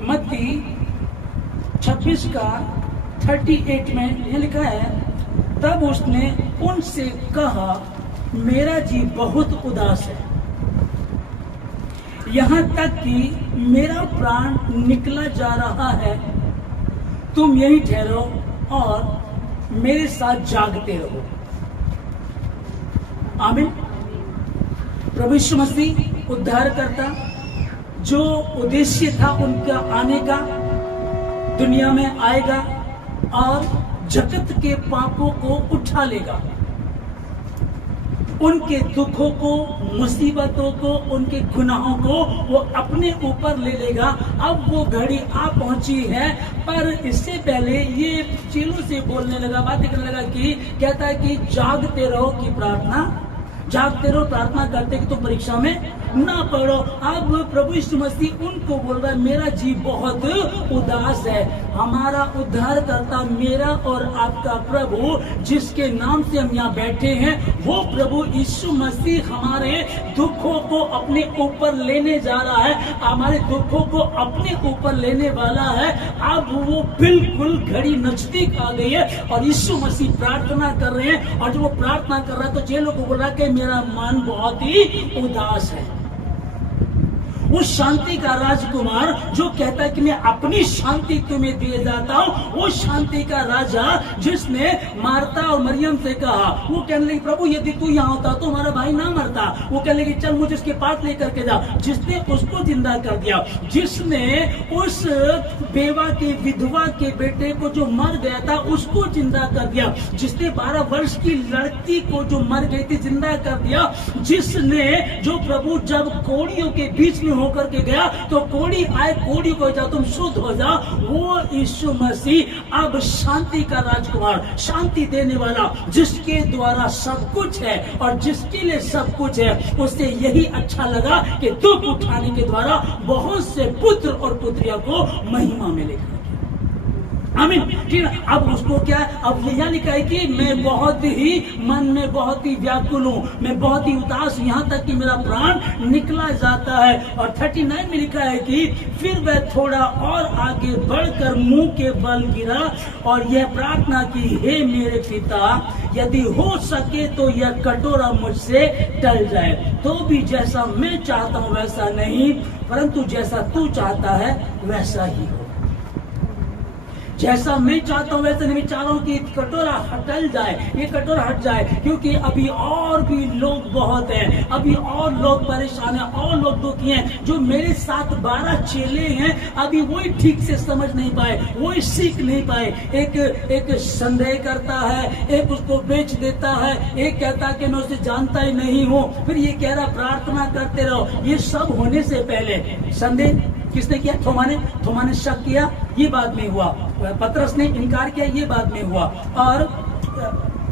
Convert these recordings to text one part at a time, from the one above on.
मत्ती 26 का 38 में यह लिखा है, तब उसने उनसे कहा, मेरा जी बहुत उदास है, यहाँ तक कि मेरा प्राण निकला जा रहा है। तुम यहीं ठहरो और मेरे साथ जागते रहो। आमीन। प्रभु यीशु मसीह उद्धारकर्ता, जो उद्देश्य था उनका आने का, दुनिया में आएगा और जगत के पापों को उठा लेगा, उनके दुखों को, मुसीबतों को, उनके गुनाहों को वो अपने ऊपर ले लेगा। अब वो घड़ी आ पहुंची है। पर इससे पहले ये चेलों से बोलने लगा, बातें करने लगा कि कहता है कि जागते रहो की प्रार्थना, जागते रहो, प्रार्थना करते कि तुम परीक्षा में ना पढ़ो। अब प्रभु यीशु मसीह उनको बोल रहा है, मेरा जी बहुत उदास है। हमारा उद्धार करता, मेरा और आपका प्रभु, जिसके नाम से हम यहाँ बैठे हैं, वो प्रभु यीशु मसीह हमारे दुखों को अपने ऊपर लेने जा रहा है, हमारे दुखों को अपने ऊपर लेने वाला है। अब वो बिल्कुल घड़ी नजदीक आ गई है और यीशु मसीह प्रार्थना कर रहे हैं। और जब वो प्रार्थना कर रहा है तो चेलों को बोला कि मेरा मन बहुत ही उदास है। वो शांति का राजकुमार जो कहता है कि मैं अपनी शांति तुम्हें दे जाता हूँ, वो शांति का राजा जिसने मार्ता और मरियम से कहा, वो कहने लगी, प्रभु यदि तू यहाँ होता तो हमारा भाई ना मरता। वो कहने लगी, चल मुझे उसके पास लेकर के जा। जिसने उसको जिंदा कर दिया, जिसने उस बेवा के विधवा के बेटे को जो मर गया था उसको जिंदा कर दिया, जिसने 12 वर्ष की लड़की को जो मर गई थी जिंदा कर दिया, जिसने जो प्रभु जब कोड़ियों के बीच में होकर के गया तो कोड़ी आए, कोड़ी को जाओ तुम शुद्ध हो जाओ, वो यीशु मसीह अब शांति का राजकुमार, शांति देने वाला, जिसके द्वारा सब कुछ है और जिसके लिए सब कुछ है, उसे यही अच्छा लगा कि दुख उठाने के द्वारा बहुत से पुत्र और पुत्रियों को महिमा मिलेगी। आमीन। ठीक है। अब उसको क्या, अब यह लिखा है कि मैं बहुत ही मन में बहुत ही व्याकुल हूँ, मैं बहुत ही उदास, यहाँ तक कि मेरा प्राण निकला जाता है। और 39 में लिखा है कि फिर वह थोड़ा और आगे बढ़कर मुंह के बल गिरा और यह प्रार्थना की, हे मेरे पिता, यदि हो सके तो यह कटोरा मुझसे टल जाए, तो भी जैसा मैं चाहता हूँ वैसा नहीं, परंतु जैसा तू चाहता है वैसा ही हो। जैसा मैं चाहता हूँ वैसे नहीं, चाह रहा हूँ कि कटोरा हटल जाए, ये कटोरा हट जाए, क्योंकि अभी और भी लोग बहुत हैं, अभी और लोग परेशान हैं, और लोग दुखी हैं। जो मेरे साथ 12 चेले हैं, अभी वही ठीक से समझ नहीं पाए, वही सीख नहीं पाए। एक संदेह करता है, एक उसको बेच देता है, एक कहता है कि मैं उसे जानता ही नहीं हूँ, फिर ये कह रहा प्रार्थना करते रहो। ये सब होने से पहले संदेह किसने किया? थोमा ने शक किया, ये बाद में हुआ। पतरस ने इनकार किया, ये बाद में हुआ। और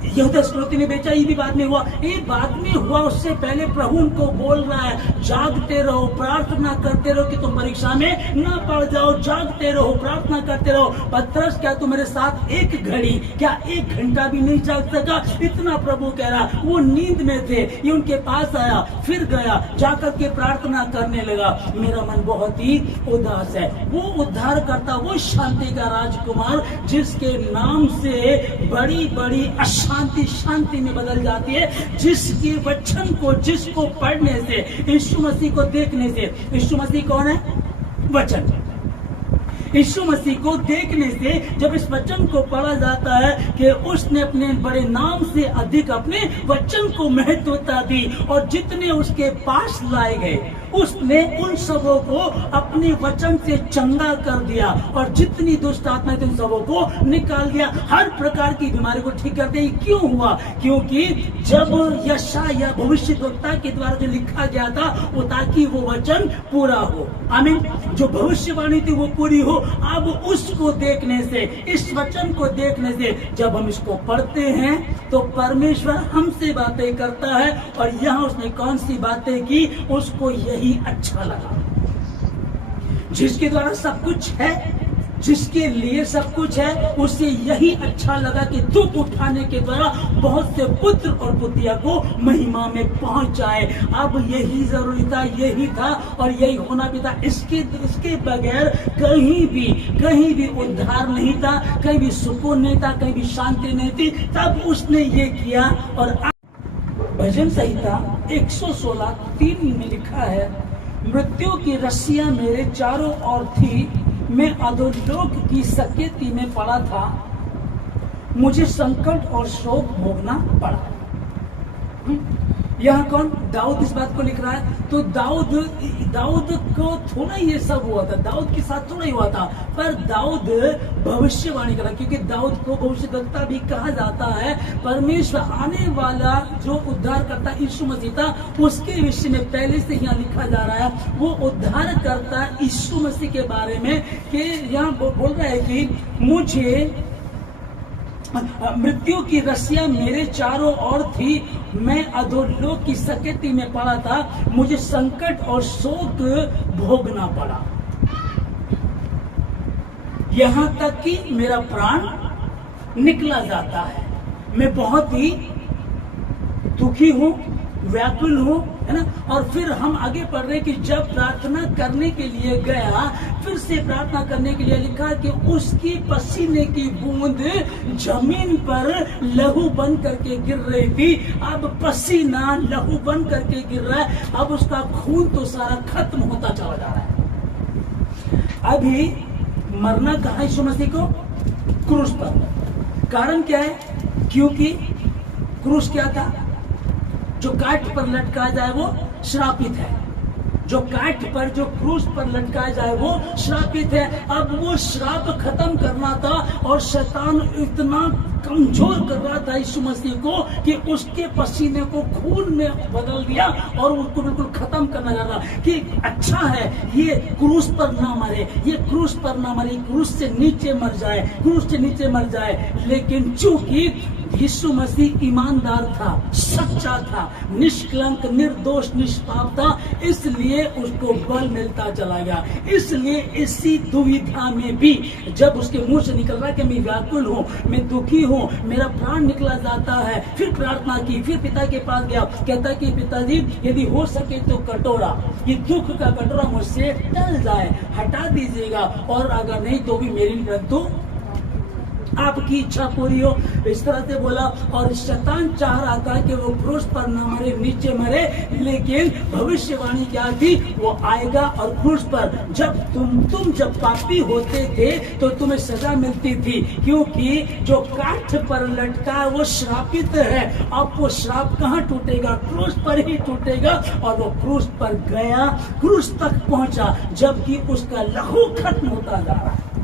यहूदा इस्करियोती ने बेचा, ये भी बाद में हुआ। ये बाद में हुआ, उससे पहले प्रभु उनको बोल रहा है, जागते रहो, प्रार्थना करते रहो कि तुम परीक्षा में ना पड़ जाओ, जागते रहो, प्रार्थना करते रहो। पतरस, क्या तुम मेरे साथ एक घड़ी, क्या 1 घंटा भी नहीं जाग सका? इतना प्रभु कह रहा। वो नींद में थे, ये उनके पास आया, फिर गया, जाकर के प्रार्थना करने लगा, मेरा मन बहुत ही उदास है। वो उद्धार करता, वो शांति का राजकुमार, जिसके नाम से बड़ी बड़ी शांति में बदल जाती है, जिसके वचन को, जिसको पढ़ने से, यीशु मसीह को देखने से, यीशु मसीह कौन है? वचन। यीशु मसीह को देखने से जब इस वचन को पढ़ा जाता है कि उसने अपने बड़े नाम से अधिक अपने वचन को महत्वता दी, और जितने उसके पास लाए गए उसने उन सबों को अपने वचन से चंगा कर दिया, और जितनी दुष्ट आत्माएं उन सबों को निकाल दिया, हर प्रकार की बीमारी को ठीक कर दिया। क्यों हुआ? क्योंकि जब यशायाह भविष्यद्वक्ता के द्वारा जो लिखा गया था, वो ताकि वो वचन पूरा हो। आमीन। जो भविष्यवाणी थी वो पूरी हो। अब उसको देखने से, इस वचन को देखने से, जब हम इसको पढ़ते हैं तो परमेश्वर हमसे बातें करता है, और यहाँ उसने कौन सी बातें की, उसको यही अच्छा लगा। जिसके द्वारा सब कुछ है, जिसके लिए सब कुछ है, उसे यही अच्छा लगा कि दुख उठाने के द्वारा बहुत से पुत्र और पुत्रियां को महिमा में पहुंच जाए। अब यही जरूरी था, यही था और यही होना भी था। इसके बगैर कहीं भी उद्धार नहीं था, कहीं भी सुकून नहीं था, कहीं भी शांति नहीं थी। तब उसने ये किया। और भजन संहिता 116:3 में लिखा है, मृत्यु की रस्सियां मेरे चारों ओर थी, मैं अधोलोक की सकेती में पड़ा था, मुझे संकट और शोक भोगना पड़ा। यह कौन? दाऊद इस बात को लिख रहा है। तो दाऊद को थोड़ा ये सब हुआ था, दाऊद के साथ थोड़ा ही हुआ था, पर दाऊद भविष्यवाणी करा, क्योंकि दाऊद को भविष्यवक्ता भी कहा जाता है। परमेश्वर आने वाला जो उद्धार करता यीशु मसीह था, उसके विषय में पहले से यहाँ लिखा जा रहा है। वो उद्धार करता यीशु मसीह के बारे में कि यहाँ बोल रहा है कि मुझे मृत्यु की रस्सियां मेरे चारों ओर थी, मैं अधोलोक की सकेती में पड़ा था, मुझे संकट और शोक भोगना पड़ा, यहां तक कि मेरा प्राण निकला जाता है। मैं बहुत ही दुखी हूं, व्याकुल हूं, है ना। और फिर हम आगे पढ़ रहे कि जब प्रार्थना करने के लिए गया, फिर से प्रार्थना करने के लिए लिखा कि उसकी पसीने की बूंद जमीन पर लहू बन करके गिर रही थी। अब पसीना लहू बन करके गिर रहा है, अब उसका खून तो सारा खत्म होता चला जा रहा है। अभी मरना कहा यीशु मसीह को? क्रूस पर। कारण क्या है? क्योंकि क्रूस क्या था? जो काठ पर लटकाया जाए वो श्रापित है। जो काठ पर, जो क्रूस पर लटकाया जाए वो श्रापित है। अब वो श्राप खत्म करना था और शैतान इतना कमजोर कर रहा था यीशु मसीह को कि उसके पसीने को खून में बदल दिया और उसको बिल्कुल खत्म करना चाह रहा कि अच्छा है ये क्रूस पर ना मरे, ये क्रूस पर ना मरे, क्रूस से नीचे मर जाए, क्रूस से नीचे मर जाए। लेकिन चूंकि यीशु मसीह ईमानदार था, सच्चा था, निष्कलंक, निर्दोष, निष्पाप था, इसलिए उसको बल मिलता चला गया। इसलिए इसी दुविधा में भी जब उसके मुंह से निकल रहा है कि मैं व्याकुल हूँ, मैं दुखी हूँ, मेरा प्राण निकला जाता है, फिर प्रार्थना की, फिर पिता के पास गया, कहता कि पिताजी यदि हो सके तो कटोरा, ये दुख का कटोरा मुझसे टल जाए, हटा दीजिएगा, और अगर नहीं तो भी मेरी परंतु आपकी इच्छा पूरी हो। इस तरह से बोला। और शैतान चाह रहा था कि वो क्रूस पर न मरे, नीचे मरे, लेकिन भविष्यवाणी क्या थी? वो आएगा और क्रूस पर जब तुम जब पापी होते थे तो तुम्हें सजा मिलती थी, क्योंकि जो काठ पर लटका वो श्रापित है। अब वो श्राप कहाँ टूटेगा? क्रूस पर ही टूटेगा। और वो क्रूस पर गया, क्रूस तक पहुंचा, जबकि उसका लहू खत्म होता जा रहा है,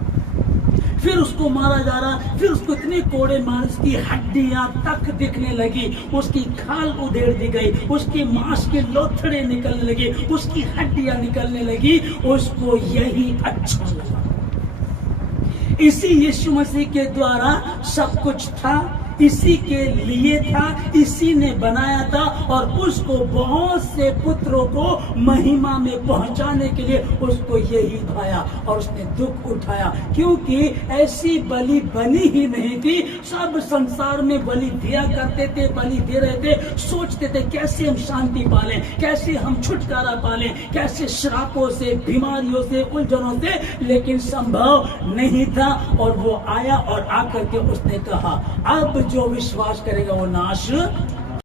फिर उसको मारा जा रहा, फिर उसको इतने कोड़े मार, उसकी हड्डियां तक दिखने लगी, उसकी खाल उधेड़ दी गई, उसके मांस के लोथड़े निकलने लगे, उसकी हड्डियां निकलने लगी। उसको यही अच्छा लगा। इसी यीशु मसीह के द्वारा सब कुछ था, इसी के लिए था, इसी ने बनाया था, और उसको बहुत से पुत्रों को महिमा में पहुंचाने के लिए उसको यही भाया और उसने दुख उठाया, क्योंकि ऐसी बलि बनी ही नहीं थी। सब संसार में बलि दिया करते थे, बलि दे रहे थे, सोचते थे कैसे हम शांति पालें, कैसे हम छुटकारा पालें, कैसे श्रापों से, बीमारियों से, उलझनों से, लेकिन संभव नहीं था। और वो आया और आकर के उसने कहा अब जो विश्वास करेगा वो नाश